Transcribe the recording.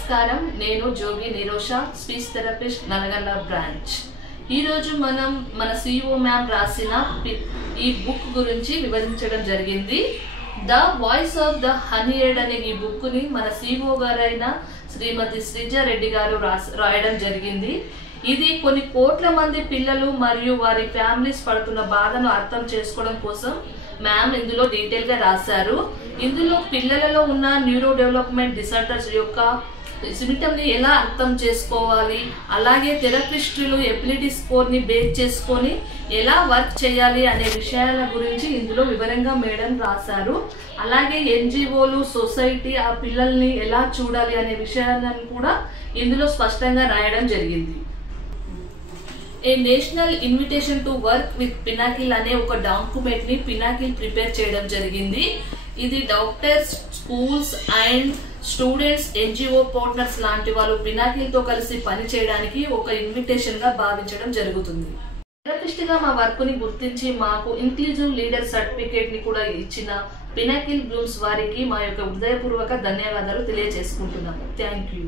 నమస్కారం, నేను Jogi Nirosha, speech therapist, Nalgonda branch. ఈరోజు మనం మన సిఓ మ్యామ్ రాసిన ఈ బుక్ గురించి వివరించడం జరిగింది. ద వాయిస్ ఆఫ్ ద హనీయర్డ్ అనే ఈ బుక్ ని మన సిఓ గారైన శ్రీమతి శ్రీజారెడ్డి గారు రాయడం జరిగింది. ఇది కొన్ని కోట్ల మంది పిల్లలు మరియు వారి ఫ్యామిలీస్ పడుతున్న బాధను అర్థం చేసుకోవడం కోసం మ్యామ్ ఇందులో డీటెయిల్ గా రాశారు. ఇందులో పిల్లలలో ఉన్న న్యూరో డెవలప్మెంట్ డిసార్డర్స్ యొక్క సిమ్టమ్ ని ఎలా అర్థం చేసుకోవాలి, అలాగే థెరపిస్టులు ఎబిలిటీ స్కోర్ ని బేస్ చేసుకొని ఎలా వర్క్ చేయాలి అనే విషయాల గురించి ఇందులో వివరంగా మేడం రాశారు. అలాగే ఎన్జిఓలు, సొసైటీ ఆ పిల్లల్ని ఎలా చూడాలి అనే విషయాలను కూడా ఇందులో స్పష్టంగా రాయడం జరిగింది. A national invitation to work with Pinnacle అనే ఒక డాక్యుమెంట్ ని పినాకిల్ ప్రిపేర్ చేయడం జరిగింది. ఇది doctors, schools and students, NGO partners లాంటి వాళ్ళు పినాకిల్ తో కలిసి పని చేయడానికి ఒక ఇన్విటేషన్ గా భావించడం జరుగుతుంది. థెరపిస్ట్ గా మా వర్క్ ని గుర్తించి మాకు ఇంక్లూజివ్ లీడర్ సర్టిఫికేట్ ని కూడా ఇచ్చిన పినాకిల్ బ్లూమ్స్ వారికి మా యొక్క హృదయపూర్వక ధన్యవాదాలు తెలియజేసుకుంటున్నాము. Thank you.